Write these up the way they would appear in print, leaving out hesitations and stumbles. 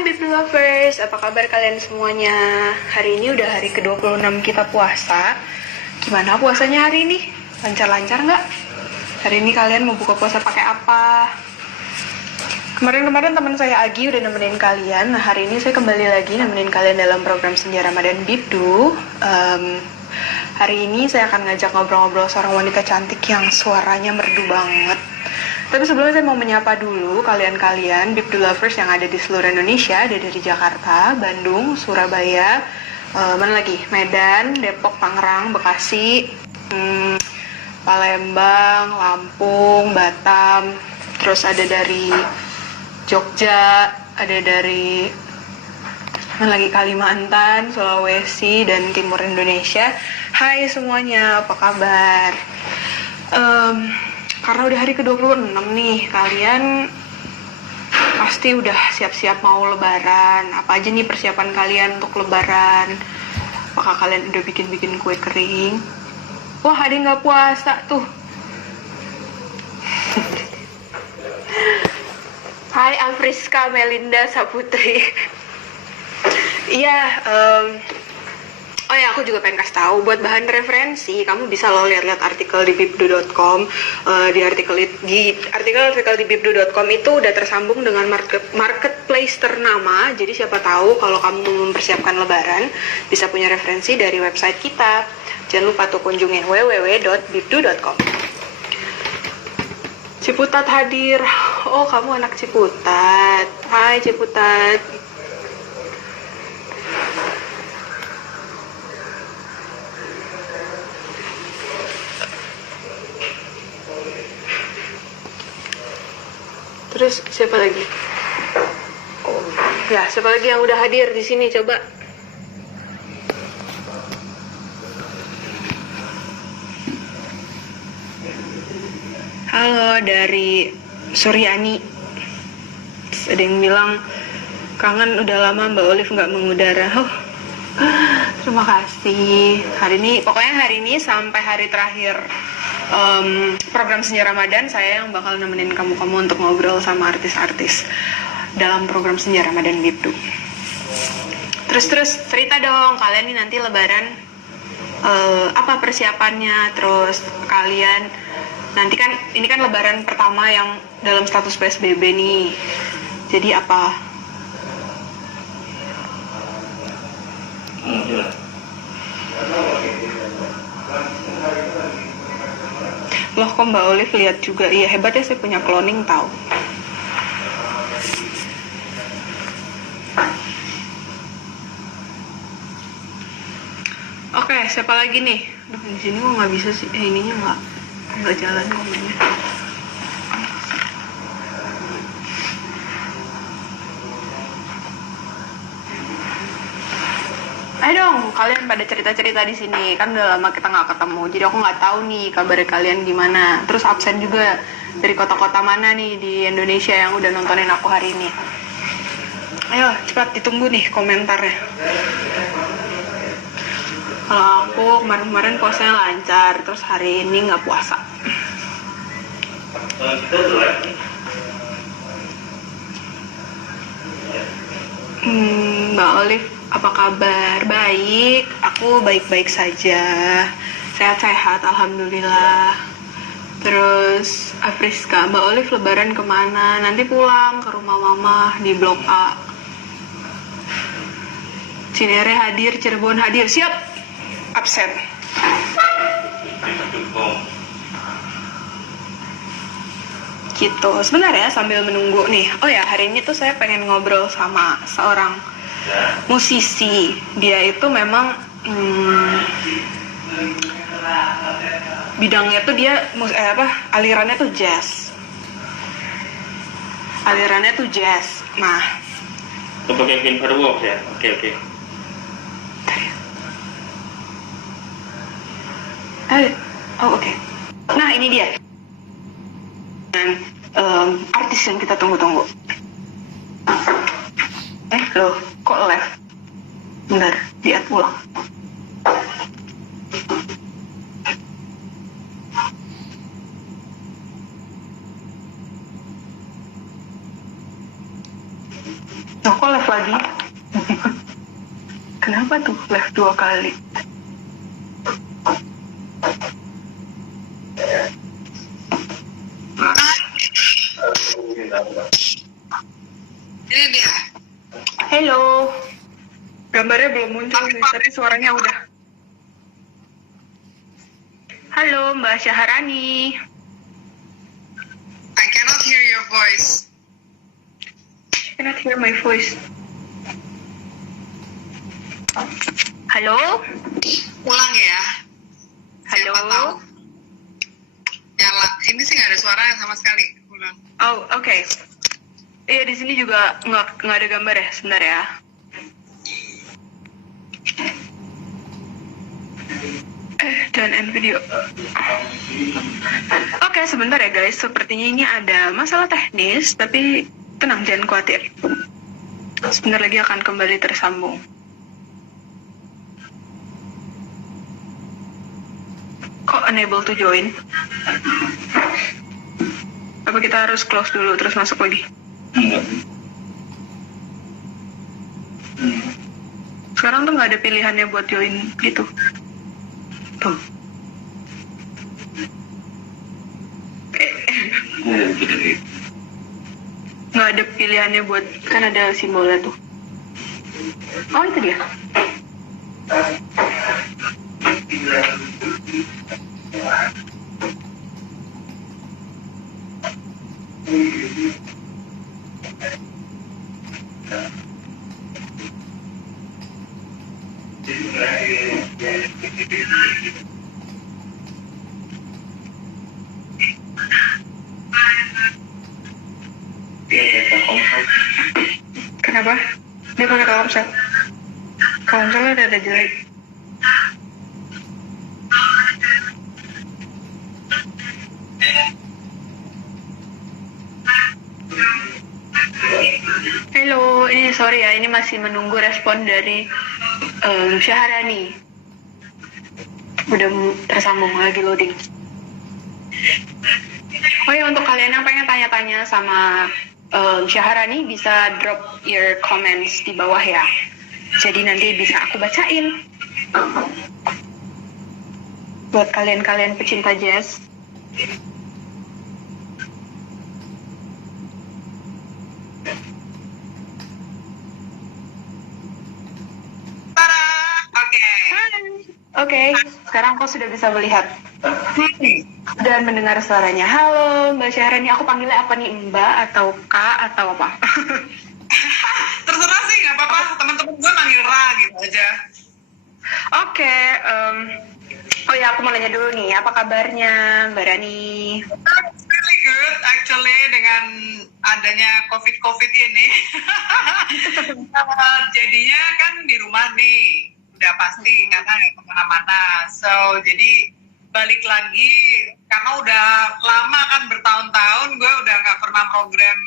Hai Baby Lovers, apa kabar kalian semuanya? Hari ini udah hari ke-26 kita puasa. Gimana puasanya hari ini? Lancar-lancar nggak? Hari ini kalian mau buka puasa pakai apa? Kemarin teman saya Agi udah nemenin kalian. Nah hari ini saya kembali lagi nemenin kalian dalam program Senja Ramadan Bibdu. Hari ini saya akan ngajak ngobrol-ngobrol seorang wanita cantik yang suaranya merdu banget. Tapi sebelumnya saya mau menyapa dulu kalian-kalian Bibdu Lovers yang ada di seluruh Indonesia. Ada dari Jakarta, Bandung, Surabaya, mana lagi? Medan, Depok, Tangerang, Bekasi, Palembang, Lampung, Batam. Terus ada dari Jogja, ada dari mana lagi, Kalimantan, Sulawesi, dan Timur Indonesia. Hai semuanya, apa kabar? Karena udah hari ke-26 nih, kalian pasti udah siap-siap mau lebaran. Apa aja nih persiapan kalian untuk lebaran? Apakah kalian udah bikin-bikin kue kering? Wah, ada yang nggak puasa tuh. Hai Afriska Melinda Saputri. Iya, oh ya, aku juga pengen kasih tahu buat bahan referensi, kamu bisa lo lihat-lihat artikel di bibdu.com. Di artikel di bibdu.com itu udah tersambung dengan marketplace ternama. Jadi siapa tahu kalau kamu mau mempersiapkan lebaran bisa punya referensi dari website kita. Jangan lupa tuh kunjungin www.bibdu.com. Ciputat hadir. Oh, kamu anak Ciputat. Hai Ciputat. Terus siapa lagi? Oh, ya, siapa lagi yang udah hadir di sini? Coba. Halo, dari Suryani. Terus ada yang bilang kangen udah lama Mbak Olive nggak mengudara. Oh, terima kasih. Pokoknya hari ini sampai hari terakhir program Senja Ramadan, saya yang bakal nemenin kamu untuk ngobrol sama artis-artis dalam program Senja Ramadan Bibdu. Terus cerita dong, kalian nih nanti lebaran apa persiapannya? Terus kalian nanti kan ini kan lebaran pertama yang dalam status PSBB nih. Jadi apa? Loh, kok Mbak Olive lihat juga? Iya, hebat ya, saya punya cloning tahu. Oke, siapa lagi nih? Duh, di sini kok nggak bisa sih? Ininya nggak jalan komennya. Ayo dong, kalian pada cerita-cerita di sini. Kan udah lama kita nggak ketemu, jadi aku nggak tahu nih kabar kalian gimana. Terus absen juga dari kota-kota mana nih di Indonesia yang udah nontonin aku hari ini. Ayo, cepat ditunggu nih komentarnya. Kalau aku kemarin puasanya lancar, terus hari ini nggak puasa. Mbak Olive, apa kabar? Baik, aku baik-baik saja. Sehat-sehat, alhamdulillah. Terus Afriska, Mbak Olive lebaran kemana? Nanti pulang ke rumah mama di Blok A. Cinere hadir, Cirebon hadir. Siap, absen. Gitu, sebentar ya sambil menunggu nih. Oh ya, hari ini tuh saya pengen ngobrol sama seorang musisi. Dia itu memang bidangnya tuh dia alirannya tuh jazz. Nah, sebagai fireworks ya. Oke. Oke. Nah, ini dia. Dan artis yang kita tunggu-tunggu. Loh, kok left? Bentar, lihat ulang. Nah, kok live lagi? Kenapa tuh live 2 kali? Ini dia. Halo. Gambarnya belum muncul nih, tapi suaranya udah. Halo, Mbak Syaharani. I cannot hear your voice. I cannot hear my voice. Halo? Ulang ya. Halo? Siapa tahu. Nyala. Ini sih nggak ada suara sama sekali. Ulang. Oh, oke. Iya, di sini juga nggak ada gambar ya, sebentar ya. Dan end video. Oke, sebentar ya guys. Sepertinya ini ada masalah teknis, tapi tenang, jangan khawatir. Sebentar lagi akan kembali tersambung. Kok unable to join? Apa kita harus close dulu terus masuk lagi? Enggak. Sekarang tuh nggak ada pilihannya buat join gitu. Tuh. Nggak ada pilihannya buat, kan ada simbolnya tuh. Oh, itu dia. Kenapa? Dia pakai Telkomsel. Telkomselnya udah ada jelek. Halo, ini sorry ya, ini masih menunggu respon dari Syaharani. Udah tersambung, lagi loading. Oh ya, untuk kalian yang pengen tanya-tanya sama Syaharani, bisa drop your comments di bawah ya. Jadi nanti bisa aku bacain. Buat kalian-kalian pecinta jazz. Tada! Oke. Oke, sekarang kau sudah bisa melihat dan mendengar suaranya. Halo Mbak Syaharani, aku panggilnya apa nih, Mbak atau Kak atau apa? Terserah sih, nggak apa-apa. Teman-teman gue manggil Ra gitu aja. Oke, oh ya, aku mau nanya dulu nih, apa kabarnya Mbak Rani? Really good actually dengan adanya COVID ini. Jadinya kan di rumah nih, udah pasti karena nggak kemana-mana. So jadi balik lagi karena udah lama kan, bertahun-tahun gue udah nggak pernah program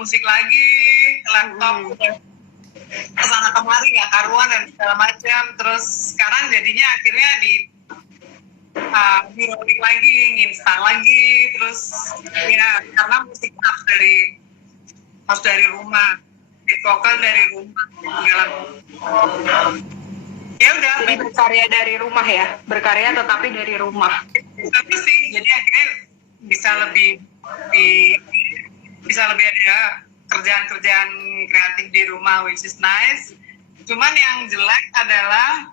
musik lagi, laptop udah kesana kemari nggak karuan dan segala macam. Terus sekarang jadinya akhirnya di rolling lagi, nginstal lagi, terus ya karena musik harus dari rumah, beat vokal dari rumah, segala. Ya udah. Jadi berkarya dari rumah ya, berkarya tetapi dari rumah. Tapi sih, jadi akhirnya bisa lebih ada kerjaan-kerjaan kreatif di rumah, which is nice. Cuman yang jelek adalah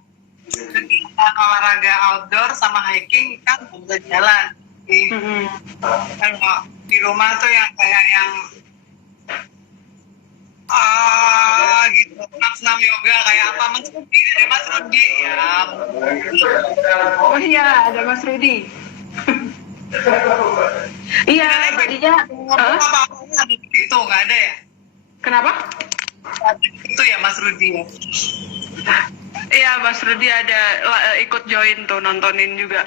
kegiatan olahraga outdoor sama hiking kan bisa jalan. Kalau di rumah tuh yang kayak yang gitu, senam yoga kayak apa, Mas Rudi, ada Mas Rudi ya. Oh iya, ada Mas Rudi. Iya, jadinya Apa-apa ada itu nggak ada ya? kenapa? Itu ya Mas Rudi ya. Iya, Mas Rudi ada ikut join tuh, nontonin juga.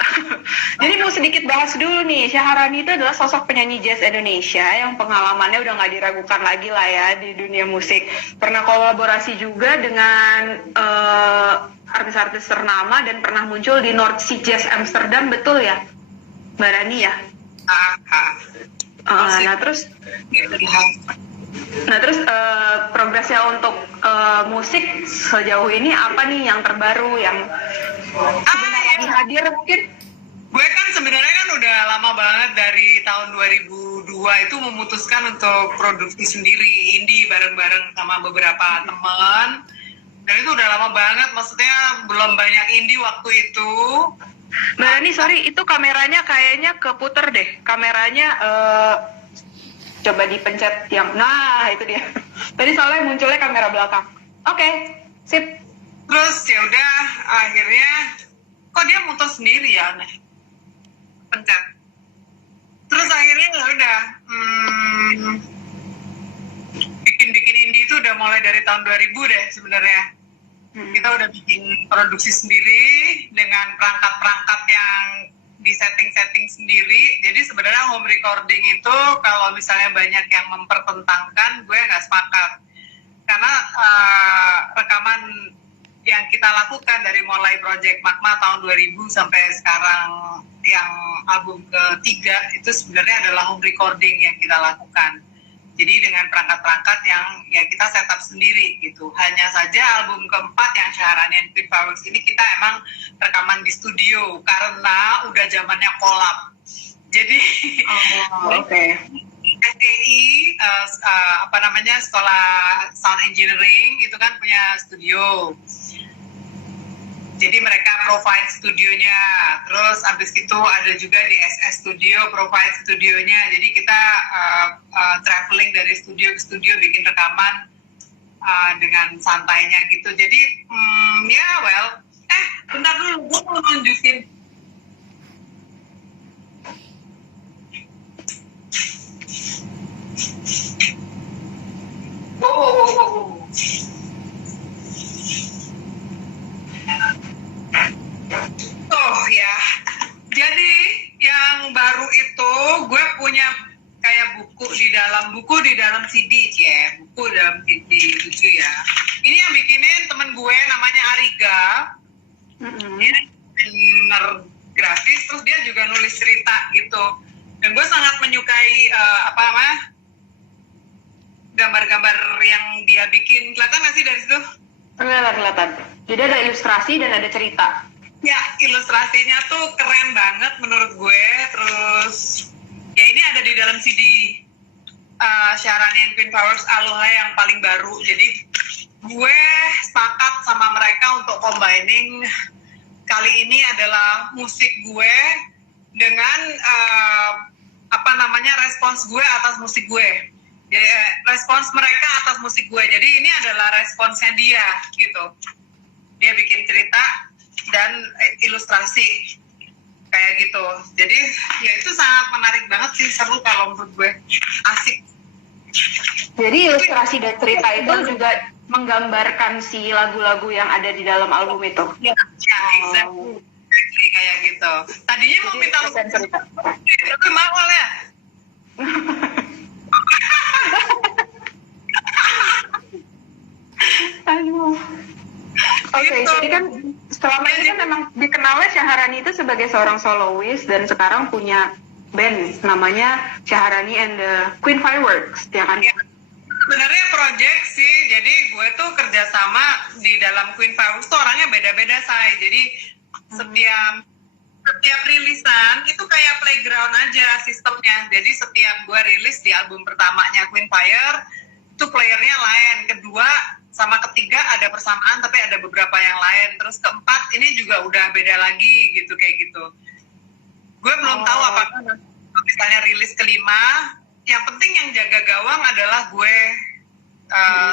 Jadi mau sedikit bahas dulu nih, Syaharani itu adalah sosok penyanyi jazz Indonesia yang pengalamannya udah nggak diragukan lagi lah ya di dunia musik. Pernah kolaborasi juga dengan artis-artis ternama dan pernah muncul di North Sea Jazz Amsterdam, betul ya, Mbak Rani ya? Nah terus Nah terus progresnya untuk musik sejauh ini apa nih yang terbaru yang sebentar lagi hadir mungkin? Gue kan sebenarnya kan udah lama banget dari tahun 2002 itu memutuskan untuk produksi sendiri indie bareng-bareng sama beberapa teman. Dan itu udah lama banget, maksudnya belum banyak indie waktu itu. Mbak Rani, sorry, itu kameranya kayaknya keputer deh. Kameranya coba dipencet yang, nah itu dia. Tadi soalnya munculnya kamera belakang. Oke, sip. Terus ya udah akhirnya kok dia muter sendiri ya, aneh. Pencet. Terus akhirnya ya udah bikin indie itu udah mulai dari tahun 2000 deh sebenarnya. Kita udah bikin produksi sendiri dengan perangkat-perangkat yang di setting sendiri. Jadi sebenarnya home recording itu kalau misalnya banyak yang mempertentangkan, gue nggak sepakat. Karena rekaman yang kita lakukan dari mulai Project Magma tahun 2000 sampai sekarang yang album ketiga itu sebenarnya adalah home recording yang kita lakukan. Jadi dengan perangkat-perangkat yang ya kita setup sendiri gitu. Hanya saja album keempat yang Syaharani and Queen Fireworks ini kita emang rekaman di studio karena udah zamannya collab. Jadi STI sekolah sound engineering itu kan punya studio. Jadi mereka provide studionya, terus abis itu ada juga di SS Studio provide studionya. Jadi kita traveling dari studio ke studio bikin rekaman dengan santainya gitu. Jadi bentar dulu, gue mau nunjukin. Oh ya, jadi yang baru itu gue punya kayak buku di dalam CD ya, buku dalam CD lucu ya. Ini yang bikinin temen gue namanya Ariga, dia desainer grafis, terus dia juga nulis cerita gitu. Dan gue sangat menyukai gambar-gambar yang dia bikin. Kelihatan nggak sih dari situ? Kelihatan. Jadi ada ilustrasi dan ada cerita. Ya, ilustrasinya tuh keren banget menurut gue. Terus, ya ini ada di dalam CD Syaharani and Queen Fireworks Aloha yang paling baru. Jadi, gue sepakat sama mereka untuk combining kali ini adalah musik gue dengan respons gue atas musik gue. Jadi, respons mereka atas musik gue. Jadi, ini adalah responsnya dia, gitu. Dia bikin cerita dan ilustrasi kayak gitu. Jadi ya itu sangat menarik banget sih, seru kalau menurut gue, asik. Jadi ilustrasi dan cerita itu juga menggambarkan si lagu-lagu yang ada di dalam album itu. Ya, exactly kayak gitu. Tadinya mau minta cerita, tapi mahal ya. Aduh. Oke, jadi kan selama ini kan memang dikenalnya Syaharani itu sebagai seorang soloist dan sekarang punya band namanya Syaharani and the Queen Fireworks, ya kan? Ya, sebenarnya project sih, jadi gue tuh kerjasama di dalam Queen Fireworks tuh orangnya beda-beda say. Jadi setiap rilisan itu kayak playground aja sistemnya. Jadi setiap gue rilis di album pertamanya Queen Fire itu playernya lain, kedua sama ketiga ada persamaan tapi ada beberapa yang lain, terus keempat ini juga udah beda lagi gitu kayak gitu. Gue belum tahu apakah misalnya rilis kelima, yang penting yang jaga gawang adalah gue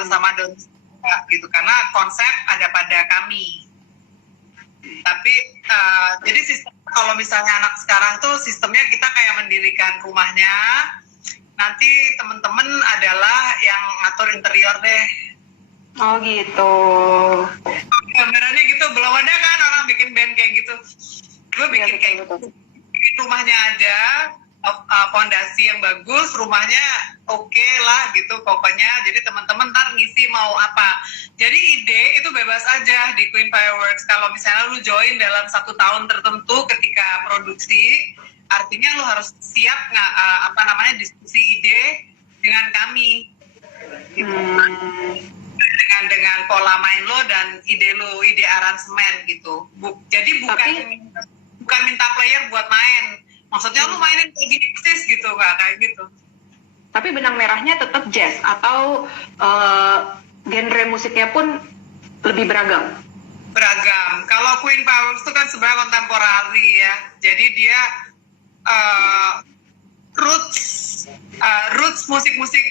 sama Don gitu, karena konsep ada pada kami. Tapi jadi sistem kalau misalnya anak sekarang tuh sistemnya kita kayak mendirikan rumahnya, nanti temen-temen adalah yang ngatur interior deh. Oh gitu. Gambarannya gitu, belum ada kan orang bikin band kayak gitu. Gue bikin kayak gitu. Bikin rumahnya aja, fondasi yang bagus, rumahnya oke lah gitu pokoknya. Jadi teman-teman ntar ngisi mau apa. Jadi ide itu bebas aja di Queen Fireworks. Kalau misalnya lu join dalam 1 tahun tertentu ketika produksi, artinya lu harus siap diskusi ide dengan kami. dengan pola main lo dan ide aransemen gitu. Jadi bukan minta player buat main. Maksudnya lu mainin kayak gini persis gitu, nggak kayak gitu. Tapi benang merahnya tetap jazz atau genre musiknya pun lebih beragam. Beragam. Kalau Queen Powers itu kan sebenarnya kontemporari ya. Jadi dia roots musik-musik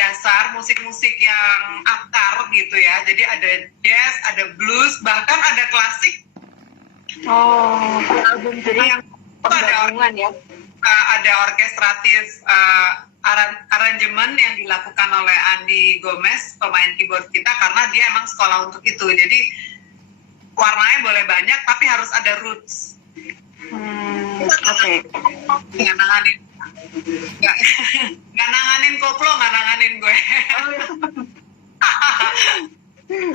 dasar, musik-musik yang akar gitu ya. Jadi ada jazz, ada blues, bahkan ada klasik. Oh, jadi yang penggabungan ya. Ada orkestratif aranjemen yang dilakukan oleh Andy Gomez, pemain keyboard kita, karena dia emang sekolah untuk itu. Jadi warnanya boleh banyak, tapi harus ada roots. Oke. Nggak nanganin koplo, nggak nanganin gue.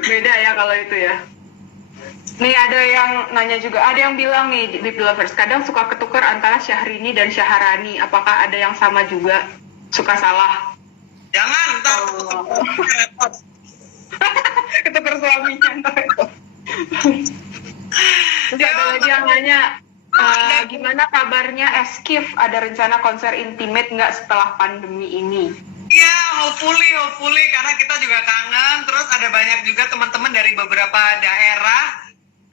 Beda ya kalau itu ya. Nih ada yang nanya juga, ada yang bilang nih di Lovers, kadang suka ketukar antara Syahrini dan Syaharani. Apakah ada yang sama juga? Suka salah? Jangan, ntar ketukar suaminya ntar. Terus ada lagi yang nanya, gimana kabarnya Eskif? Ada rencana konser intimate nggak setelah pandemi ini? Ya, hopefully, karena kita juga kangen. Terus ada banyak juga teman-teman dari beberapa daerah.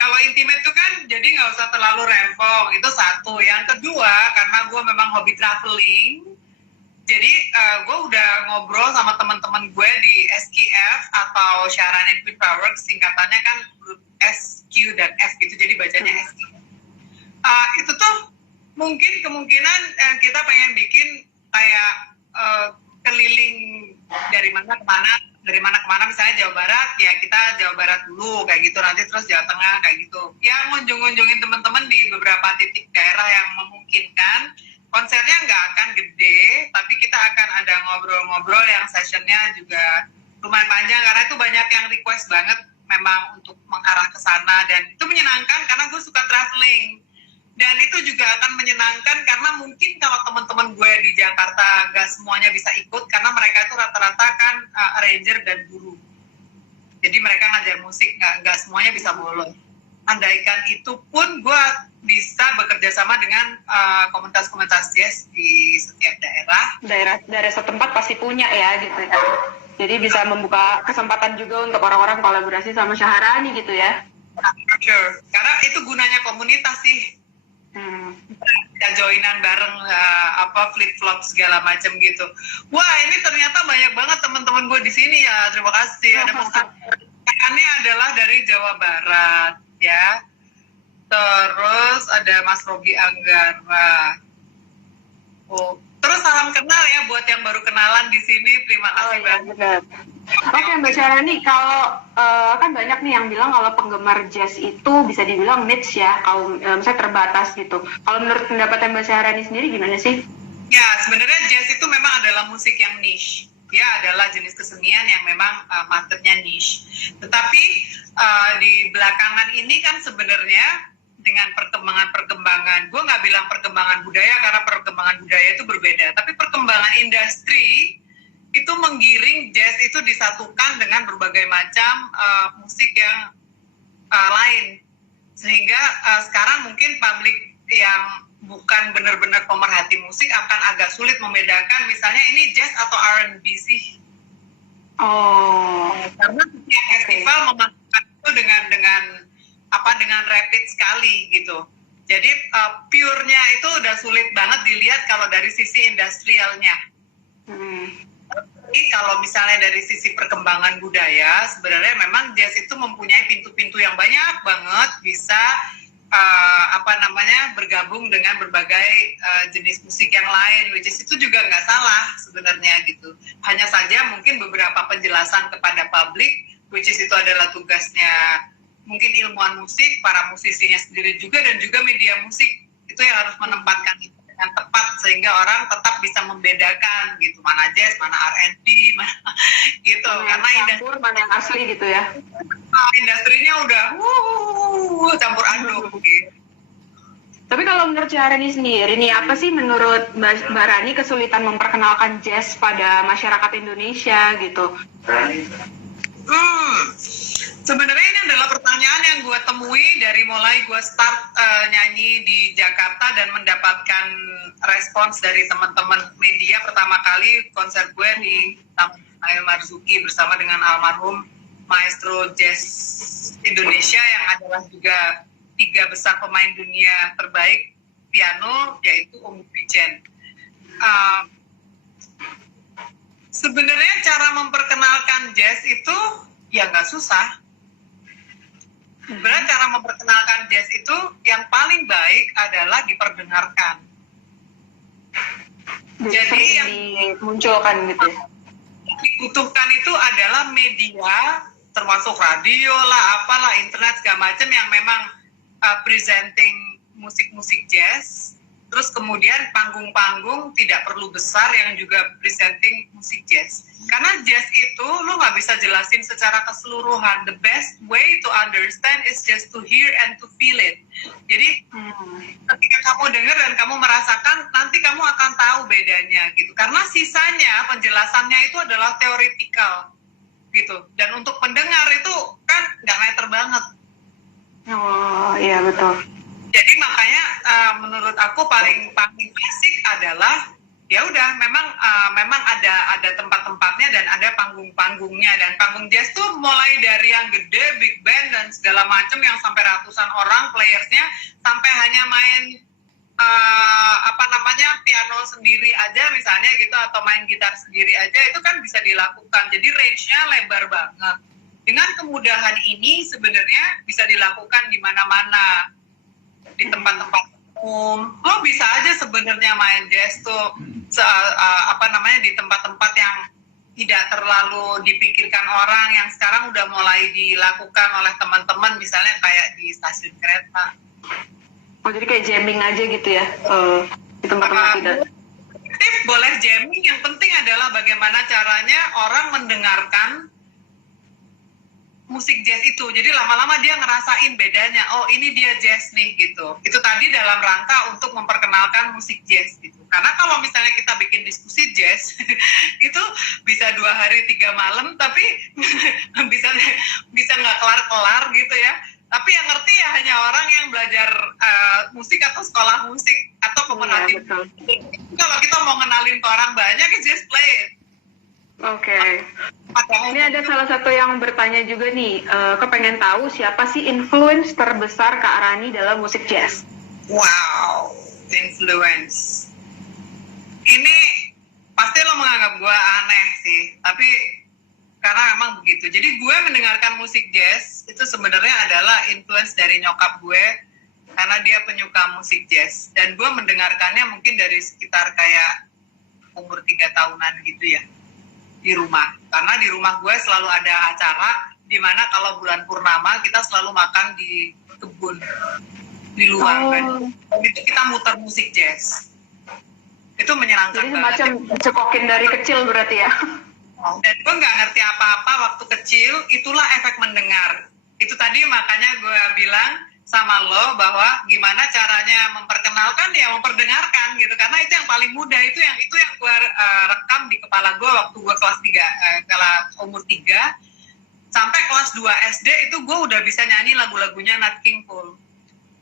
Kalau intimate itu kan jadi nggak usah terlalu rempong, itu satu. Yang kedua, karena gue memang hobi traveling, jadi gue udah ngobrol sama teman-teman gue di SKF atau Syaharani Queen Powers, singkatannya kan SQ dan F gitu, jadi bacanya SQ. Itu tuh mungkin kemungkinan kita pengen bikin kayak keliling dari mana kemana, misalnya Jawa Barat, ya kita Jawa Barat dulu kayak gitu, nanti terus Jawa Tengah kayak gitu. Ya ngunjungin teman-teman di beberapa titik daerah yang memungkinkan. Konsernya nggak akan gede, tapi kita akan ada ngobrol-ngobrol yang sessionnya juga lumayan panjang, karena itu banyak yang request banget memang untuk mengarah ke sana, dan itu menyenangkan karena gue suka traveling. Dan itu juga akan menyenangkan karena mungkin kalau teman-teman gue di Jakarta nggak semuanya bisa ikut, karena mereka itu rata-rata kan arranger dan guru. Jadi mereka ngajar musik, nggak semuanya bisa bolos. Andaikan itu pun gue bisa bekerja sama dengan komunitas-komunitas jazz di setiap daerah setempat pasti punya ya gitu ya. Jadi bisa membuka kesempatan juga untuk orang-orang kolaborasi sama Syaharani gitu ya. Sure. Karena itu gunanya komunitas sih. Kita joinan bareng flip-flop segala macam gitu. Wah, ini ternyata banyak banget teman-teman gue di sini ya. Terima kasih. Ada Mas Ani adalah dari Jawa Barat ya. Terus ada Mas Robi Anggara. Oh, terus salam kenal ya buat yang baru kenalan di sini. Terima kasih banget. Oke Mbak Syaharani, kalau kan banyak nih yang bilang kalau penggemar jazz itu bisa dibilang niche ya, kalau misalnya terbatas gitu. Kalau menurut pendapat Mbak Syaharani sendiri gimana sih? Ya, sebenarnya jazz itu memang adalah musik yang niche. Dia adalah jenis kesenian yang memang marketnya niche. Tetapi di belakangan ini kan sebenarnya dengan perkembangan, gue nggak bilang perkembangan budaya karena perkembangan budaya itu berbeda, tapi perkembangan industri itu menggiring jazz itu disatukan dengan berbagai macam musik yang lain, sehingga sekarang mungkin publik yang bukan benar-benar pemerhati musik akan agak sulit membedakan misalnya ini jazz atau R&B sih. Oh, karena setiap festival memasukkan itu dengan rapid sekali gitu. Jadi pure-nya itu udah sulit banget dilihat kalau dari sisi industrialnya. Jadi kalau misalnya dari sisi perkembangan budaya, sebenarnya memang jazz itu mempunyai pintu-pintu yang banyak banget, bisa bergabung dengan berbagai jenis musik yang lain, which is itu juga nggak salah sebenarnya gitu. Hanya saja mungkin beberapa penjelasan kepada publik, which is itu adalah tugasnya mungkin ilmuwan musik, para musisinya sendiri juga, dan juga media musik itu yang harus menempatkan itu dengan tepat sehingga orang tetap bisa membedakan gitu, mana jazz, mana R&B, mana gitu. Karena campur mana yang asli gitu ya. Industrinya udah campur aduk gitu. Tapi kalau menurut Syahrini sendiri nih, apa sih menurut Mbak Rani kesulitan memperkenalkan jazz pada masyarakat Indonesia gitu? Sebenarnya ini adalah pertanyaan yang gue temui dari mulai gue start nyanyi di Jakarta dan mendapatkan respons dari teman-teman media. Pertama kali konser gue di Taman Ismail Marzuki bersama dengan almarhum maestro jazz Indonesia yang adalah juga 3 besar pemain dunia terbaik piano, yaitu Om Wijen. Sebenarnya cara memperkenalkan jazz itu ya nggak susah. Sebenarnya cara memperkenalkan jazz itu yang paling baik adalah diperdengarkan. Jadi yang dimunculkan gitu ya? dibutuhkan itu adalah media, termasuk radio lah, apalah, internet segala macam yang memang presenting musik-musik jazz. Terus kemudian panggung-panggung tidak perlu besar yang juga presenting musik jazz. Karena jazz itu lo nggak bisa jelasin secara keseluruhan. The best way to understand is just to hear and to feel it. Jadi ketika kamu dengar dan kamu merasakan, nanti kamu akan tahu bedanya gitu. Karena sisanya penjelasannya itu adalah theoretical gitu. Dan untuk pendengar itu kan nggak meter banget. Oh iya betul. Jadi makanya menurut aku paling basic adalah ya udah memang ada tempat-tempatnya dan ada panggung-panggungnya, dan panggung jazz tuh mulai dari yang gede, big band dan segala macam yang sampai ratusan orang playersnya, sampai hanya main piano sendiri aja misalnya gitu, atau main gitar sendiri aja, itu kan bisa dilakukan. Jadi range-nya lebar banget. Dengan kemudahan ini sebenarnya bisa dilakukan di mana-mana, di tempat-tempat umum. Lo bisa aja sebenarnya main jazz tuh di tempat-tempat yang tidak terlalu dipikirkan orang, yang sekarang udah mulai dilakukan oleh teman-teman, misalnya kayak di stasiun kereta. Oh jadi kayak jamming aja gitu ya di tempat-tempat tidak? Boleh jamming, yang penting adalah bagaimana caranya orang mendengarkan musik jazz itu. Jadi lama-lama dia ngerasain bedanya, oh ini dia jazz nih gitu. Itu tadi dalam rangka untuk memperkenalkan musik jazz gitu. Karena kalau misalnya kita bikin diskusi jazz itu bisa 2 hari 3 malam, tapi bisa nggak kelar-kelar gitu ya. Tapi yang ngerti ya hanya orang yang belajar musik atau sekolah musik atau pemerhati. Iya, kalau kita mau kenalin ke orang banyak, just play it. Oke. Ini ada salah satu yang bertanya juga nih, kepengen tahu siapa sih influence terbesar Kak Rani dalam musik jazz? Wow, influence. Ini pasti lo menganggap gue aneh sih, tapi karena memang begitu. Jadi gue mendengarkan musik jazz itu sebenarnya adalah influence dari nyokap gue, karena dia penyuka musik jazz. Dan gue mendengarkannya mungkin dari sekitar kayak umur 3 tahunan gitu ya, di rumah. Karena di rumah gue selalu ada acara di mana kalau bulan purnama kita selalu makan di kebun di luar kan. Itu kita muter musik jazz. Itu menyenangkan. Jadi semacam cekokin dari kecil berarti ya? Dan gue nggak ngerti apa-apa waktu kecil, itulah efek mendengar. Itu tadi makanya gue bilang sama lo bahwa gimana caranya memperkenalkan, ya memperdengarkan gitu. Karena itu yang paling mudah, itu yang gue rekam di kepala gue waktu gue kelas 3, kelas umur 3 sampai kelas 2 SD itu gue udah bisa nyanyi lagu-lagunya Nat King Cole.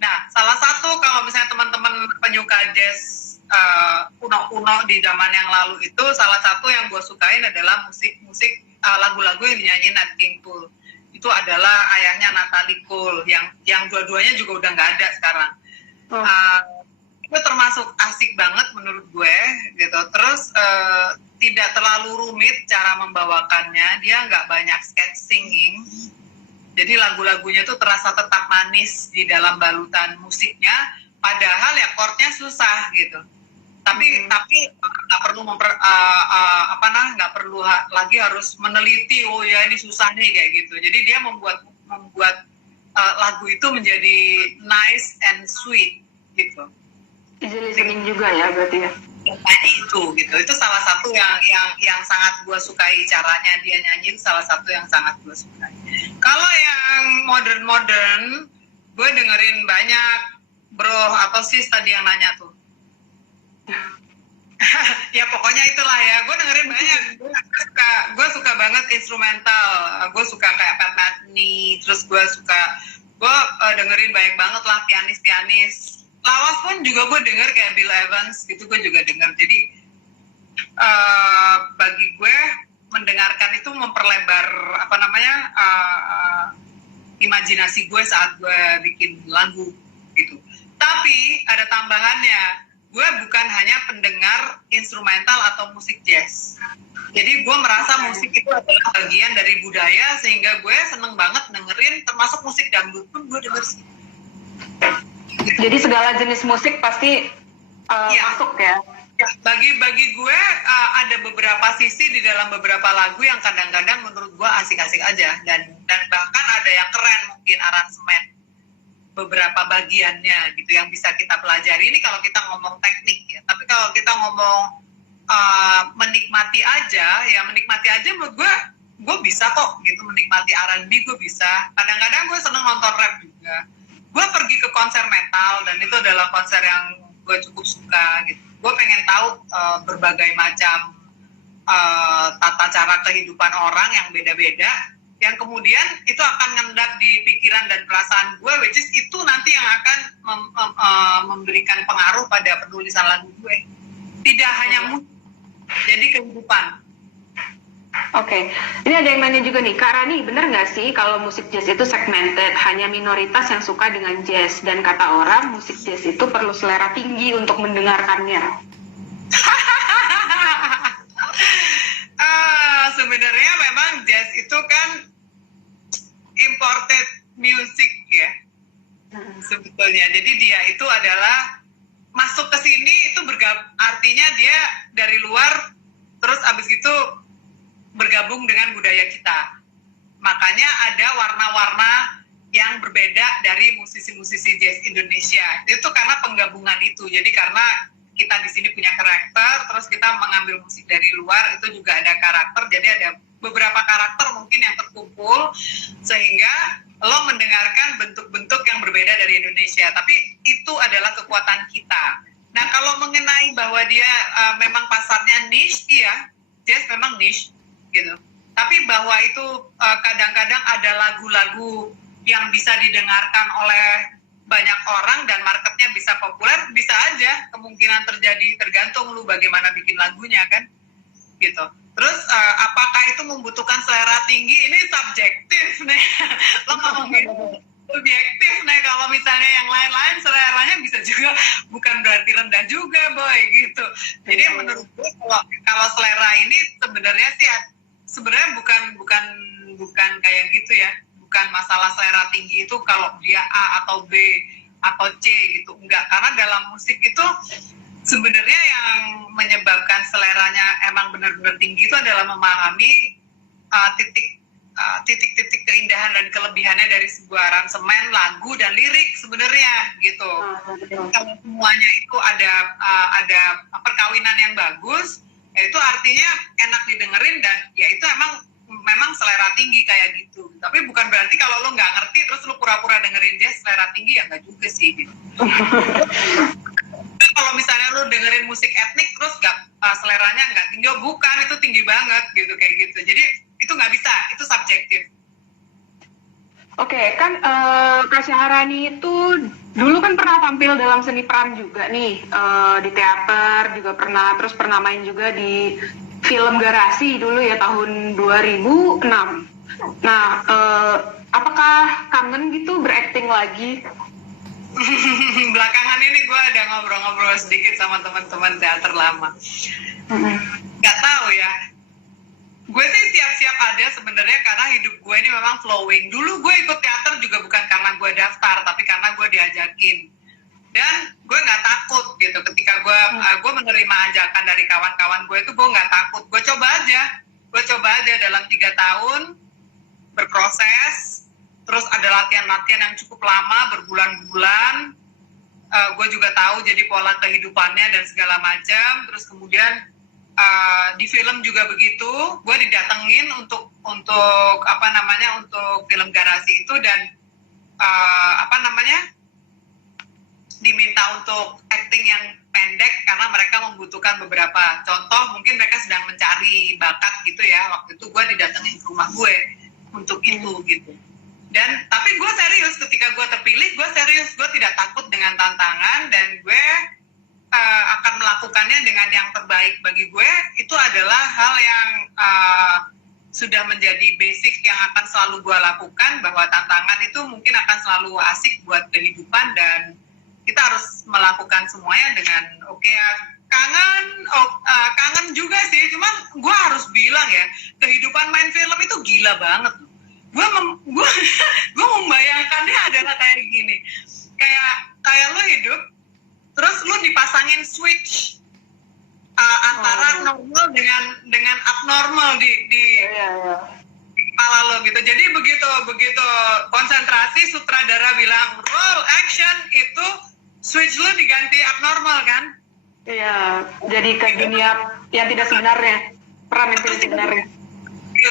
Nah, salah satu kalau misalnya teman-teman penyuka jazz kuno-kuno di zaman yang lalu itu, salah satu yang gue sukain adalah musik-musik lagu-lagu yang dinyanyi Nat King Cole. Itu adalah ayahnya Natalie Cole, yang dua-duanya juga udah nggak ada sekarang. Itu termasuk asik banget menurut gue gitu. Terus tidak terlalu rumit cara membawakannya, dia nggak banyak sketch singing. Jadi lagu-lagunya tuh terasa tetap manis di dalam balutan musiknya, padahal ya chordnya susah gitu. Tapi nggak perlu nggak perlu lagi harus meneliti, oh ya ini susah nih kayak gitu. Jadi dia membuat lagu itu menjadi nice and sweet gitu. Easy listening juga ya berarti ya? Itu salah satu yang sangat gue sukai, caranya dia nyanyi itu salah satu yang sangat gue sukai. Kalau yang modern gue dengerin banyak bro atau sis tadi yang nanya tuh. Ya pokoknya itulah ya, gue dengerin banyak. Gue suka banget instrumental, gue suka kayak Pat Metheny, terus gue dengerin banyak banget lah pianis. Lawas pun juga gue denger kayak Bill Evans gitu, gue juga denger. Jadi bagi gue mendengarkan itu memperlebar imajinasi gue saat gue bikin lagu gitu. Tapi ada tambahannya, gue bukan hanya pendengar instrumental atau musik jazz. Jadi gue merasa musik itu adalah bagian dari budaya, sehingga gue seneng banget dengerin, termasuk musik dangdut pun gue denger sih. Jadi segala jenis musik pasti masuk ya? Ya, bagi gue ada beberapa sisi di dalam beberapa lagu yang kadang-kadang menurut gue asik-asik aja, dan bahkan ada yang keren mungkin aransemen beberapa bagiannya gitu yang bisa kita pelajari. Ini kalau kita ngomong teknik ya, tapi kalau kita ngomong menikmati aja menurut gue bisa kok gitu, menikmati R&B gue bisa. Kadang-kadang gue seneng nonton rap juga. Gue pergi ke konser metal dan itu adalah konser yang gue cukup suka gitu. Gue pengen tahu berbagai macam tata cara kehidupan orang yang beda-beda, yang kemudian itu akan ngendap di pikiran dan perasaan gue, which is itu nanti yang akan memberikan pengaruh pada penulisan lagu gue. Tidak hanya musik, jadi kehidupan. Oke, ini ada yang nanya juga nih, Kak Rani, bener nggak sih kalau musik jazz itu segmented, hanya minoritas yang suka dengan jazz, dan kata orang musik jazz itu perlu selera tinggi untuk mendengarkannya? Sebenarnya memang jazz itu kan imported music ya, sebetulnya. Jadi dia itu adalah masuk ke sini itu artinya dia dari luar, terus abis itu bergabung dengan budaya kita. Makanya ada warna-warna yang berbeda dari musisi-musisi jazz Indonesia. Itu karena penggabungan itu. Jadi karena kita di sini punya karakter, terus kita mengambil musik dari luar, itu juga ada karakter. Jadi ada beberapa karakter mungkin yang terkumpul sehingga lo mendengarkan bentuk-bentuk yang berbeda dari Indonesia. Tapi itu adalah kekuatan kita. Nah, kalau mengenai bahwa dia memang pasarnya niche, iya, jazz memang niche gitu. Tapi bahwa itu kadang-kadang ada lagu-lagu yang bisa didengarkan oleh banyak orang dan marketnya bisa populer, bisa aja kemungkinan terjadi, tergantung lu bagaimana bikin lagunya kan gitu. Terus apakah itu membutuhkan selera tinggi? Ini subjektif nih. Lo ngomongin subjektif nih, kalau misalnya yang lain-lain seleranya bisa juga bukan berarti rendah juga boy gitu. Jadi menurut gue kalau selera ini sebenarnya bukan kayak gitu ya. Bukan masalah selera tinggi itu kalau dia A atau B atau C gitu, enggak. Karena dalam musik itu sebenarnya yang menyebabkan seleranya emang benar-benar tinggi itu adalah memahami titik-titik keindahan dan kelebihannya dari sebuah aransemen, lagu dan lirik sebenarnya gitu. Kalau semuanya itu ada perkawinan yang bagus, ya itu artinya enak didengerin dan ya itu memang selera tinggi kayak gitu. Tapi bukan berarti kalau lo nggak ngerti terus lo pura-pura dengerin jazz selera tinggi, ya nggak juga sih gitu. Kalau misalnya lo dengerin musik etnik terus seleranya nggak tinggi, bukan, itu tinggi banget gitu kayak gitu. Jadi itu nggak bisa, itu subjektif. Oke, kan Kak Syahrani itu dulu kan pernah tampil dalam seni peran juga nih, di teater juga pernah, terus pernah main juga di film Garasi dulu ya tahun 2006. Nah, apakah kangen gitu berakting lagi? Belakangan ini gue ada ngobrol-ngobrol sedikit sama teman-teman teater lama. Gak tahu ya. Gue sih siap-siap ada sebenarnya karena hidup gue ini memang flowing. Dulu gue ikut teater juga bukan karena gue daftar, tapi karena gue diajakin. Dan gue nggak takut gitu ketika gue menerima ajakan dari kawan-kawan gue itu, gue nggak takut. Gue coba aja dalam 3 tahun berproses. Terus ada latihan-latihan yang cukup lama, berbulan-bulan. Gue juga tahu jadi pola kehidupannya dan segala macam. Terus kemudian di film juga begitu, gue didatengin untuk film Garasi itu, dan diminta untuk acting yang pendek karena mereka membutuhkan beberapa contoh, mungkin mereka sedang mencari bakat gitu ya. Waktu itu gue didatengin ke rumah gue untuk itu gitu. Dan tapi gue serius ketika gue terpilih, gue serius, gue tidak takut dengan tantangan dan gue akan melakukannya dengan yang terbaik bagi gue. Itu adalah hal yang sudah menjadi basic yang akan selalu gue lakukan, bahwa tantangan itu mungkin akan selalu asik buat kehidupan dan kita harus melakukan semuanya dengan kangen juga sih. Cuman gue harus bilang ya, kehidupan main film itu gila banget. Gue membayangkannya adalah kayak gini, kayak lo hidup terus lo dipasangin switch antara normal dengan abnormal di kepala lo gitu. Jadi begitu konsentrasi, sutradara bilang roll action, itu switch lo diganti abnormal kan? Iya, jadi ke dunia yang tidak sebenarnya, peran yang tidak sebenarnya.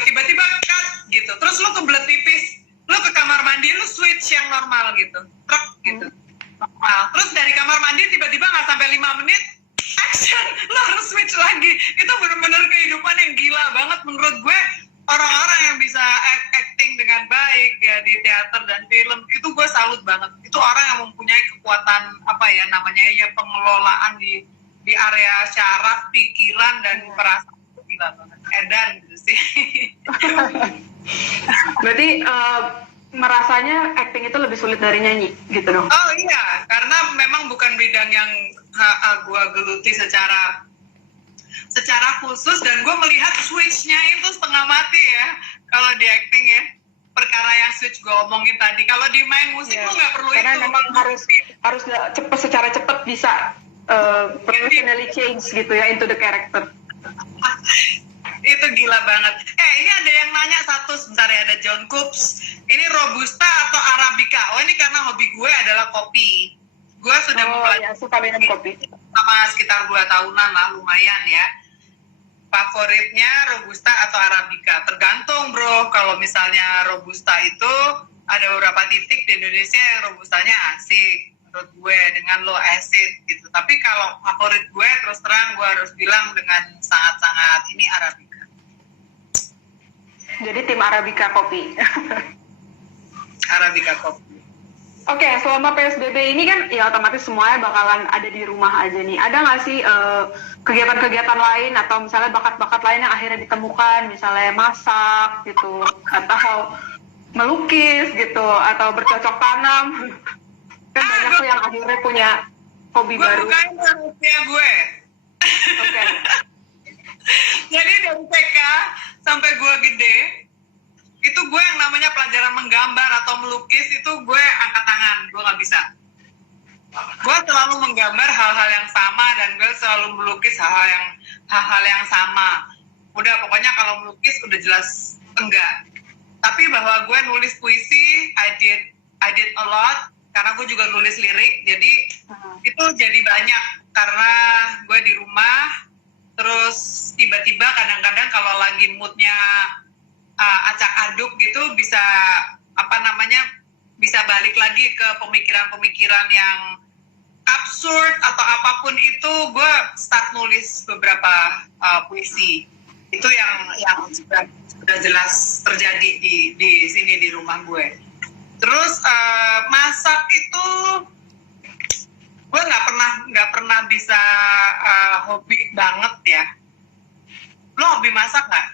Tiba-tiba cut gitu, terus lo kebelet pipis, lo ke kamar mandi, lo switch yang normal gitu, truk gitu. Normal. Terus dari kamar mandi tiba-tiba nggak sampai 5 menit, action, lo harus switch lagi. Itu benar-benar kehidupan yang gila banget menurut gue. Orang-orang yang bisa acting dengan baik ya di teater dan film, itu gue salut banget. Itu orang yang mempunyai kekuatan pengelolaan di area syaraf, pikiran dan perasaan. Gila banget, edan gitu sih. Berarti merasanya acting itu lebih sulit dari nyanyi gitu dong? Oh iya, karena memang bukan bidang yang gue geluti secara khusus, dan gue melihat switch-nya itu setengah mati ya kalau di acting ya. Perkara yang switch gue omongin tadi, kalau di main musik lu nggak perlu karena itu. Memang harus secara cepat bisa professionally change gitu ya into the character. Itu gila banget. Ini ada yang nanya satu, sebentar ya, ada John Coops. Ini Robusta atau Arabica? Oh, ini karena hobi gue adalah kopi. Gue sudah mempelajari suka minum kopi sama sekitar 2 tahunan lah, lumayan ya. Favoritnya Robusta atau Arabica? Tergantung bro. Kalau misalnya Robusta itu ada beberapa titik di Indonesia yang Robustanya asik menurut gue, dengan low acid gitu. Tapi kalau favorit gue, terus terang gue harus bilang dengan sangat-sangat ini Arabica. Jadi tim Arabica kopi. Arabica kopi. Oke, selama PSBB ini kan ya otomatis semuanya bakalan ada di rumah aja nih. Ada nggak sih kegiatan-kegiatan lain atau misalnya bakat-bakat lain yang akhirnya ditemukan, misalnya masak gitu, atau melukis gitu, atau bercocok tanam? Kan banyak tuh yang akhirnya punya hobi baru. Gue bukain rahasia gue. Oke. Jadi dari TK sampai gue gede, itu gue yang namanya pelajaran menggambar atau melukis itu gue angkat tangan, gue nggak bisa. Gue selalu menggambar hal-hal yang sama dan gue selalu melukis hal-hal yang sama. Udah pokoknya kalau melukis udah jelas enggak. Tapi bahwa gue nulis puisi, I did a lot, karena gue juga nulis lirik, jadi itu jadi banyak karena gue di rumah. Terus tiba-tiba kadang-kadang kalau lagi moodnya acak aduk gitu, bisa bisa balik lagi ke pemikiran-pemikiran yang absurd atau apapun itu, gue start nulis beberapa puisi. Itu yang sudah jelas terjadi di sini di rumah gue. Terus masak itu gue nggak pernah bisa hobi banget ya. Lo hobi masak nggak?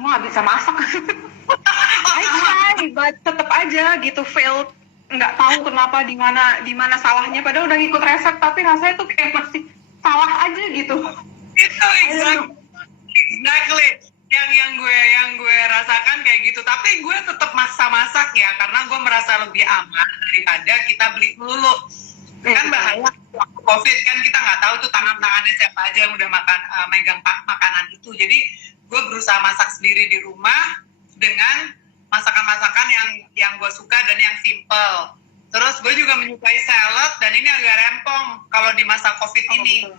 Gue nggak bisa masak. I try, but tetap aja gitu fail. Nggak tahu kenapa di mana salahnya. Padahal udah ngikut resep, tapi rasanya tuh kayak masih salah aja gitu. Itu exactly yang gue rasakan kayak gitu. Tapi gue tetap masak ya, karena gue merasa lebih aman daripada kita beli melulu. Kan bahaya waktu COVID kan, kita nggak tahu tuh tangannya siapa aja yang udah megang makanan itu. Jadi gue berusaha masak sendiri di rumah dengan masakan-masakan yang gue suka dan yang simple. Terus gue juga menyukai salad, dan ini agak rempong kalau di masa COVID ini. Betul.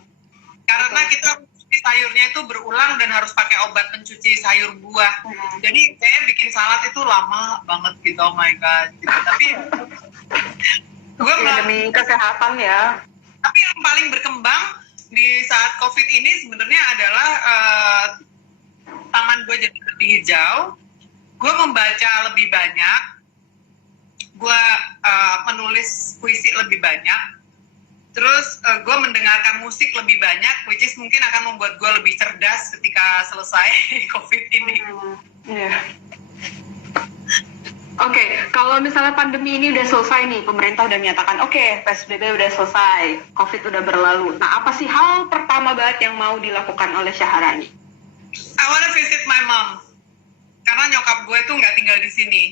Karena kita mencuci sayurnya itu berulang dan harus pakai obat pencuci sayur buah. Jadi saya bikin salad itu lama banget gitu, oh my god. Gitu. Tapi Gue Ya, demi kesehatan ya. tapi yang paling berkembang di saat COVID ini sebenarnya adalah taman gue jadi lebih hijau, gue membaca lebih banyak, gue menulis puisi lebih banyak, terus gue mendengarkan musik lebih banyak, which is mungkin akan membuat gue lebih cerdas ketika selesai COVID ini. Iya. Oke, kalau misalnya pandemi ini udah selesai nih, pemerintah udah menyatakan, oke, PSBB udah selesai, COVID udah berlalu. Nah, apa sih hal pertama banget yang mau dilakukan oleh Syaharani? I wanna visit my mom, karena nyokap gue tuh nggak tinggal di sini.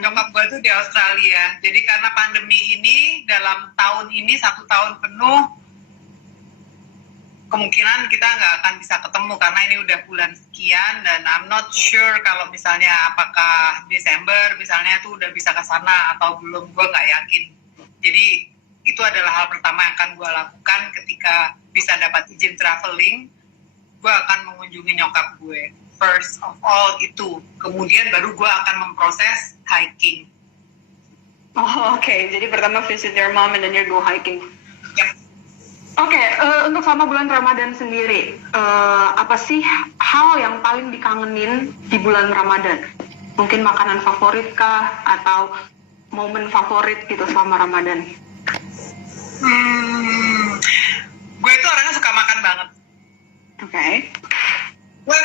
Nyokap gue tuh di Australia. Jadi karena pandemi ini, dalam tahun ini 1 tahun penuh, kemungkinan kita nggak akan bisa ketemu karena ini udah bulan sekian dan I'm not sure kalau misalnya apakah Desember misalnya tuh udah bisa ke sana atau belum, gue nggak yakin. Jadi itu adalah hal pertama yang akan gue lakukan ketika bisa dapat izin traveling. Gue akan mengunjungi nyokap gue first of all itu, kemudian baru gue akan memproses hiking. Oh, oke. Jadi pertama visit your mom and then you go hiking. Yep. Oke, untuk selama bulan Ramadan sendiri, apa sih hal yang paling dikangenin di bulan Ramadan? Mungkin makanan favorit kah? Atau momen favorit gitu selama Ramadan? Gue itu orangnya suka makan banget. Oke. Gue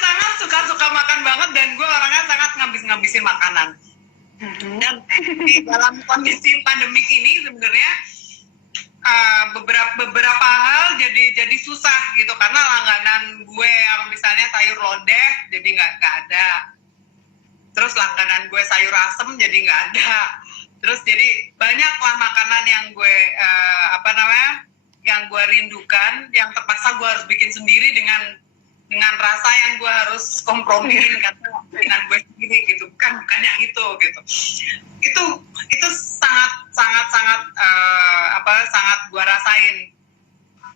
sangat suka makan banget dan gue orangnya sangat ngabis-ngabisin makanan. Dan di dalam kondisi pandemik ini sebenarnya beberapa hal jadi susah gitu karena langganan gue yang misalnya sayur lodeh jadi nggak ada, terus langganan gue sayur asem jadi nggak ada, terus jadi banyaklah makanan yang gue yang gue rindukan yang terpaksa gue harus bikin sendiri dengan rasa yang gue harus kompromiin karena bikinan gue sendiri gitu, bukan yang itu gitu. Itu sangat gue rasain.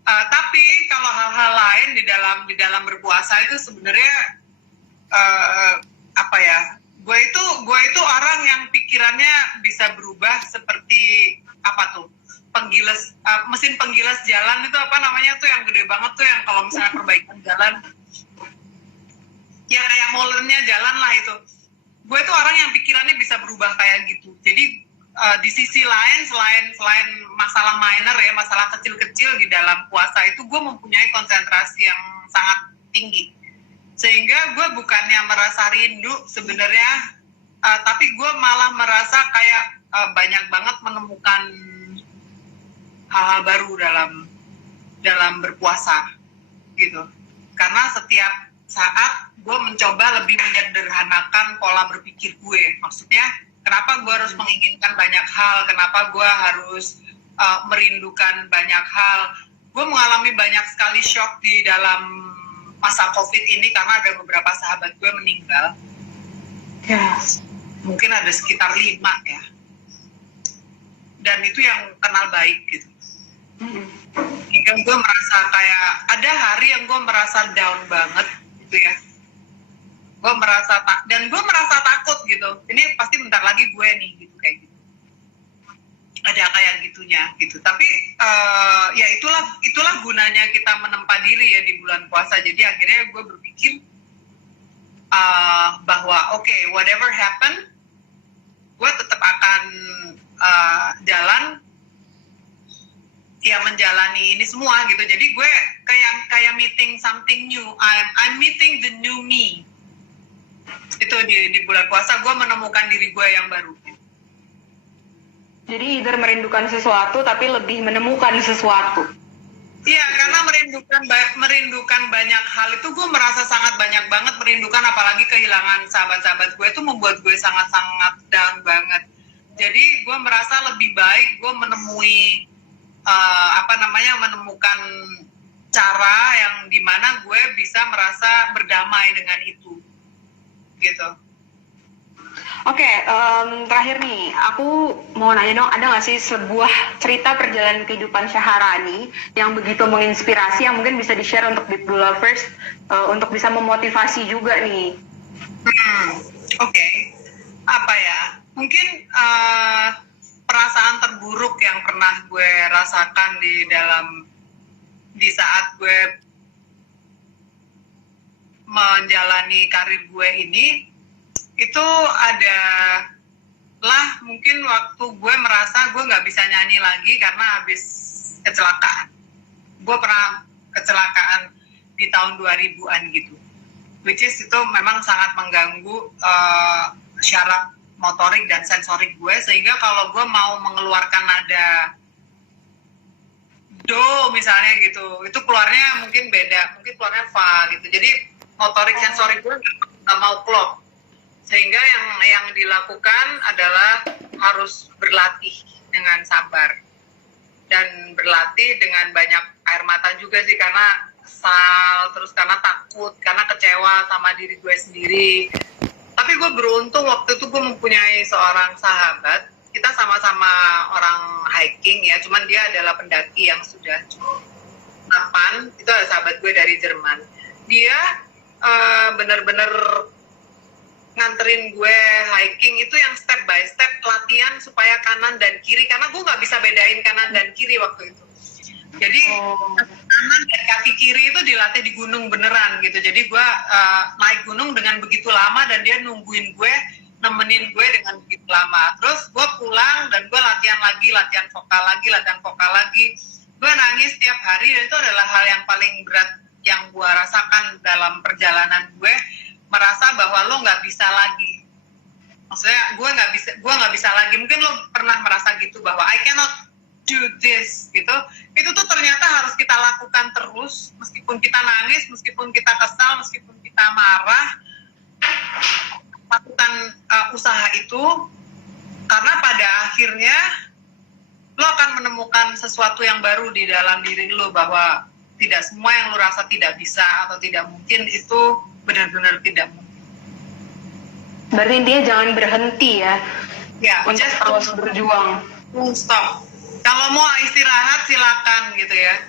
Tapi kalau hal-hal lain di dalam berpuasa itu sebenarnya gue itu orang yang pikirannya bisa berubah seperti apa tuh mesin penggilas jalan itu apa namanya tuh yang gede banget tuh yang kalau misalnya perbaikan jalan ya kayak molennya jalan lah itu. Gue tuh orang yang pikirannya bisa berubah kayak gitu. Jadi di sisi lain selain masalah minor ya, masalah kecil-kecil di dalam puasa itu gue mempunyai konsentrasi yang sangat tinggi. Sehingga gue bukannya merasa rindu sebenarnya, tapi gue malah merasa kayak banyak banget menemukan hal-hal baru dalam berpuasa gitu. Karena setiap saat gue mencoba lebih menyederhanakan pola berpikir gue. Maksudnya kenapa gue harus menginginkan banyak hal, kenapa gue harus merindukan banyak hal. Gue mengalami banyak sekali shock di dalam masa COVID ini karena ada beberapa sahabat gue meninggal. Yes. Mungkin ada sekitar 5 ya. Dan itu yang kenal baik gitu. Hingga gue merasa kayak ada hari yang gue merasa down banget gitu ya. Gue merasa gue merasa takut gitu. Ini pasti bentar lagi gue nih gitu kayak gitu. Ada kayak gitunya gitu. Tapi ya itulah gunanya kita menempa diri ya di bulan puasa. Jadi akhirnya gue berpikir bahwa whatever happen, gue tetap akan jalan ya menjalani ini semua gitu. Jadi gue kayak meeting something new. I'm meeting the new me. Itu di bulan puasa gue menemukan diri gue yang baru. Jadi either merindukan sesuatu tapi lebih menemukan sesuatu. Iya, karena merindukan banyak hal itu gue merasa sangat banyak banget merindukan, apalagi kehilangan sahabat-sahabat gue itu membuat gue sangat-sangat down banget. Jadi gue merasa lebih baik gue menemui menemukan cara yang dimana gue bisa merasa berdamai dengan itu gitu. Oke, terakhir nih, aku mau nanya dong, ada nggak sih sebuah cerita perjalanan kehidupan Syaharani yang begitu menginspirasi, yang mungkin bisa di-share untuk Deep Blue Lovers, untuk bisa memotivasi juga nih? Oke. Apa ya? Mungkin perasaan terburuk yang pernah gue rasakan di saat gue menjalani karir gue ini, itu adalah mungkin waktu gue merasa gue nggak bisa nyanyi lagi karena habis kecelakaan. Gue pernah kecelakaan di tahun 2000-an gitu, which is itu memang sangat mengganggu syaraf motorik dan sensorik gue, sehingga kalau gue mau mengeluarkan nada do misalnya gitu, itu keluarnya mungkin beda, mungkin keluarnya fa gitu. Jadi motorik sensorik gue nggak mau klop, sehingga yang dilakukan adalah harus berlatih dengan sabar dan berlatih dengan banyak air mata juga sih, karena kesal, terus karena takut, karena kecewa sama diri gue sendiri. Tapi gue beruntung waktu itu gue mempunyai seorang sahabat, kita sama-sama orang hiking ya, cuman dia adalah pendaki yang sudah cukup mapan. Itu adalah sahabat gue dari Jerman. Dia bener-bener nganterin gue hiking itu yang step by step, latihan supaya kanan dan kiri, karena gue nggak bisa bedain kanan dan kiri waktu itu. Jadi kanan dan kaki kiri itu dilatih di gunung beneran gitu. Jadi gue naik gunung dengan begitu lama dan dia nungguin gue, nemenin gue dengan begitu lama. Terus gue pulang dan gue latihan vokal lagi. Gue nangis tiap hari, dan itu adalah hal yang paling berat yang gue rasakan dalam perjalanan gue, merasa bahwa lo nggak bisa lagi. Maksudnya gue nggak bisa lagi. Mungkin lo pernah merasa gitu bahwa I cannot do this gitu. Itu tuh ternyata harus kita lakukan terus, meskipun kita nangis, meskipun kita kesal, meskipun kita marah, lakukan usaha itu, karena pada akhirnya lo akan menemukan sesuatu yang baru di dalam diri lo, bahwa tidak semua yang lo rasa tidak bisa atau tidak mungkin itu benar-benar tidak mungkin. Berarti dia jangan berhenti ya, untuk just terus berjuang. Stop. Kalau mau istirahat silakan gitu ya.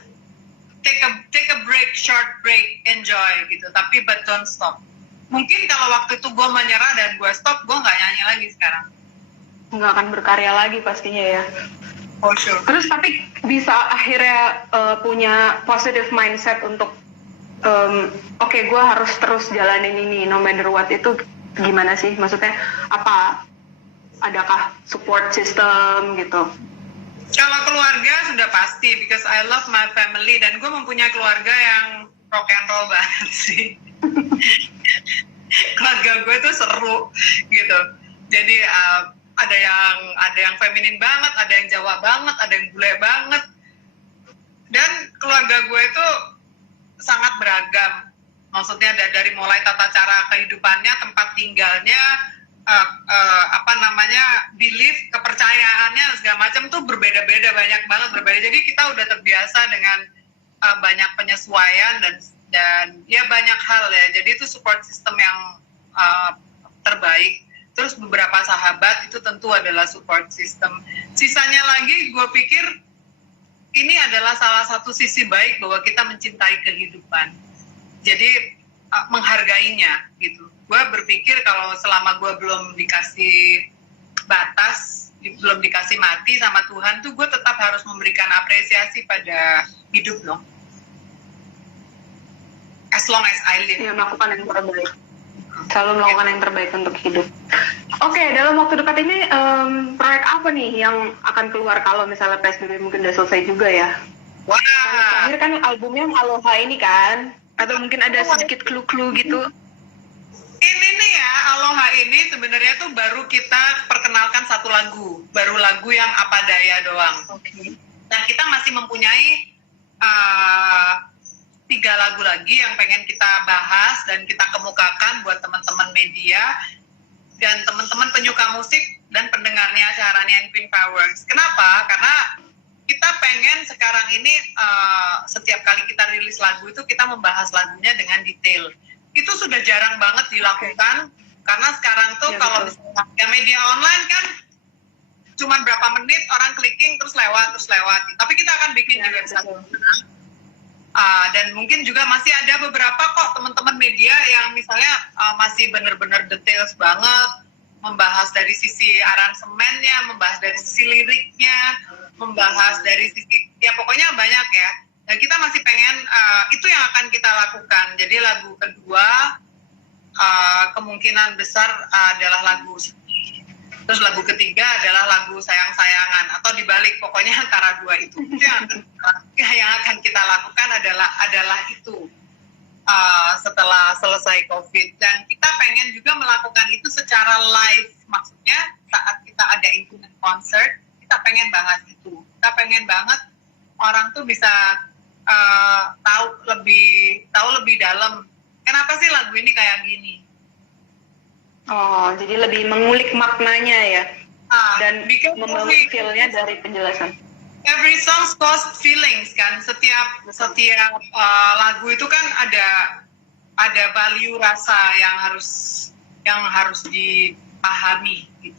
Take a break, short break, enjoy gitu. Tapi but don't stop. Mungkin kalau waktu itu gue menyerah dan gue stop, gue nggak nyanyi lagi sekarang. Nggak akan berkarya lagi pastinya ya. For sure. Terus tapi bisa akhirnya punya positive mindset untuk oke, gue harus terus jalanin ini no matter what, itu gimana sih? Maksudnya adakah support system gitu? Kalau keluarga sudah pasti, because I love my family, dan gue mempunyai keluarga yang rock and roll banget sih. Keluarga gue tuh seru gitu. Jadi ada yang feminin banget, ada yang Jawa banget, ada yang bule banget. Dan keluarga gue itu sangat beragam. Maksudnya dari mulai tata cara kehidupannya, tempat tinggalnya, belief, kepercayaannya, segala macam tuh berbeda-beda, banyak banget berbeda. Jadi kita udah terbiasa dengan banyak penyesuaian dan ya banyak hal ya. Jadi itu support system yang terbaik. Terus beberapa sahabat itu tentu adalah support system. Sisanya lagi gue pikir ini adalah salah satu sisi baik bahwa kita mencintai kehidupan. Jadi menghargainya gitu. Gue berpikir kalau selama gue belum dikasih batas, belum dikasih mati sama Tuhan tuh, gue tetap harus memberikan apresiasi pada hidup loh. As long as I live. Ya, melakukan yang terbaik. Selalu melakukan yang terbaik untuk hidup. Oke, dalam waktu dekat ini proyek apa nih yang akan keluar kalau misalnya PSBB mungkin udah selesai juga ya? Wah. Terakhir kan albumnya Aloha ini kan? Atau mungkin ada sedikit clue-clue gitu? Ini nih ya, Aloha ini sebenarnya tuh baru kita perkenalkan satu lagu. Baru lagu yang apa daya doang. Oke. Nah, kita masih mempunyai 3 lagu lagi yang pengen kita bahas dan kita kemukakan buat teman-teman media dan teman-teman penyuka musik dan pendengarnya acaranya Queen Powers. Kenapa? Karena kita pengen sekarang ini setiap kali kita rilis lagu itu kita membahas lagunya dengan detail. Itu sudah jarang banget dilakukan karena sekarang tuh kalau misalnya media online kan cuma berapa menit orang clicking terus lewat. Tapi kita akan bikin di website. Dan mungkin juga masih ada beberapa kok teman-teman media yang misalnya masih benar-benar details banget, membahas dari sisi aransemennya, membahas dari sisi liriknya, membahas dari sisi, ya pokoknya banyak ya. Dan kita masih pengen, itu yang akan kita lakukan. Jadi lagu kedua, kemungkinan besar adalah lagu sedih. Terus lagu ketiga adalah lagu sayang-sayangan, atau dibalik, pokoknya antara dua itu. Itu yang akan kita lakukan adalah itu. Setelah selesai COVID, dan kita pengen juga melakukan itu secara live, maksudnya saat kita ada intimate concert, kita pengen banget itu, kita pengen banget orang tuh bisa tahu lebih dalam kenapa sih lagu ini kayak gini. Oh, jadi lebih mengulik maknanya ya, dan Because membangun feel-nya dari penjelasan. every song cost feelings kan, setiap lagu itu kan ada value rasa yang harus dipahami gitu.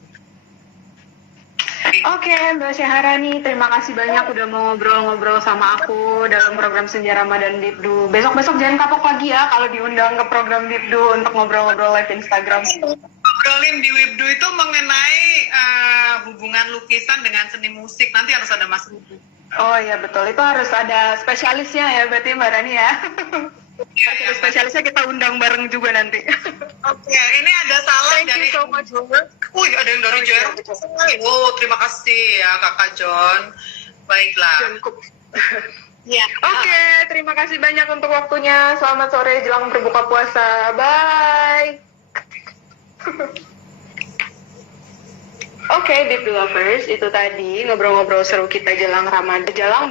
Oke, Mbak Syaharani, terima kasih banyak udah mau ngobrol-ngobrol sama aku dalam program Senja Ramadan Bibdu. Besok-besok jangan kapok lagi ya kalau diundang ke program Bibdu untuk ngobrol-ngobrol live Instagram. Ngobrolin di Wibdu itu mengenai hubungan lukisan dengan seni musik, nanti harus ada Mas Rubu. Oh iya betul, itu harus ada spesialisnya ya berarti Mbak Rani ya. Ya, Ada spesialisnya kita undang bareng juga nanti. Oke, ini ada salam Thank dari you so much. Wih, ada yang dari Jerman. Oh, terima kasih ya Kakak John. Baiklah. Ya. Oke, terima kasih banyak untuk waktunya. Selamat sore jelang berbuka puasa. Bye. Oke, Bibdu Lovers, itu tadi ngobrol-ngobrol seru kita jelang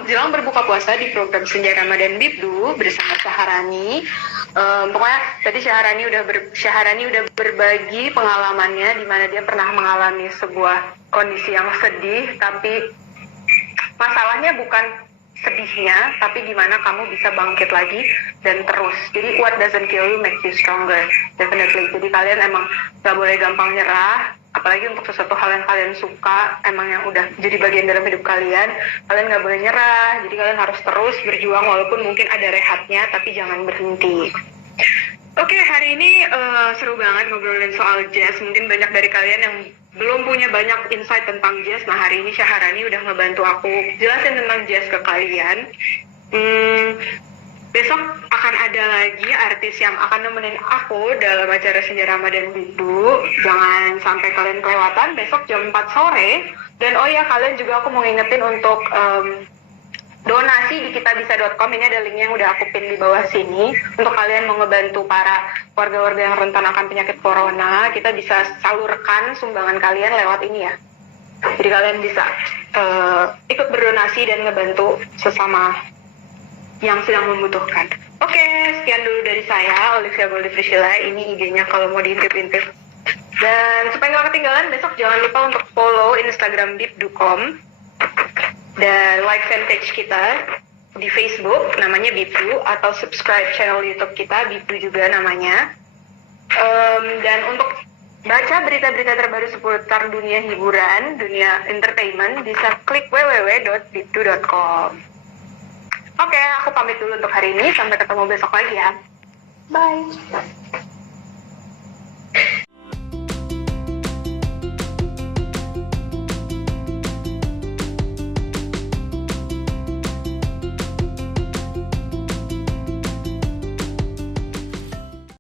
jelang berbuka puasa di program Senja Ramadan Bibdu bersama Syaharani. Pokoknya tadi Syaharani udah berbagi pengalamannya di mana dia pernah mengalami sebuah kondisi yang sedih, tapi masalahnya bukan sedihnya, tapi gimana kamu bisa bangkit lagi dan terus. Jadi what doesn't kill you makes you stronger, definitely. Jadi kalian emang gak boleh gampang nyerah, apalagi untuk sesuatu hal yang kalian suka, emang yang udah jadi bagian dalam hidup kalian gak boleh nyerah. Jadi kalian harus terus berjuang walaupun mungkin ada rehatnya, tapi jangan berhenti. Oke, hari ini seru banget ngobrolin soal jazz. Mungkin banyak dari kalian yang belum punya banyak insight tentang jazz. Nah, hari ini Syaharani udah ngebantu aku jelasin tentang jazz ke kalian. Besok akan ada lagi artis yang akan nemenin aku dalam acara Senja Ramadan Bibdu. Jangan sampai kalian kelewatan besok jam 4 sore. Dan oh ya, kalian juga aku mau ngingetin untuk donasi di kitabisa.com. Ini ada linknya yang udah aku pin di bawah sini. Untuk kalian mau ngebantu para warga-warga yang rentan akan penyakit corona, kita bisa salurkan sumbangan kalian lewat ini ya. Jadi kalian bisa ikut berdonasi dan ngebantu sesama yang sedang membutuhkan. Oke, sekian dulu dari saya, Olivia Goldie-Priscilla. Ini IG-nya kalau mau diintip-intip. Dan supaya nggak ketinggalan, besok jangan lupa untuk follow Instagram bibdu.com dan like fanpage kita di Facebook namanya Bibdu, atau subscribe channel YouTube kita Bibdu juga namanya. Dan untuk baca berita-berita terbaru seputar dunia hiburan, dunia entertainment, bisa klik www.bibdu.com. Oke, aku pamit dulu untuk hari ini. Sampai ketemu besok lagi ya. Bye.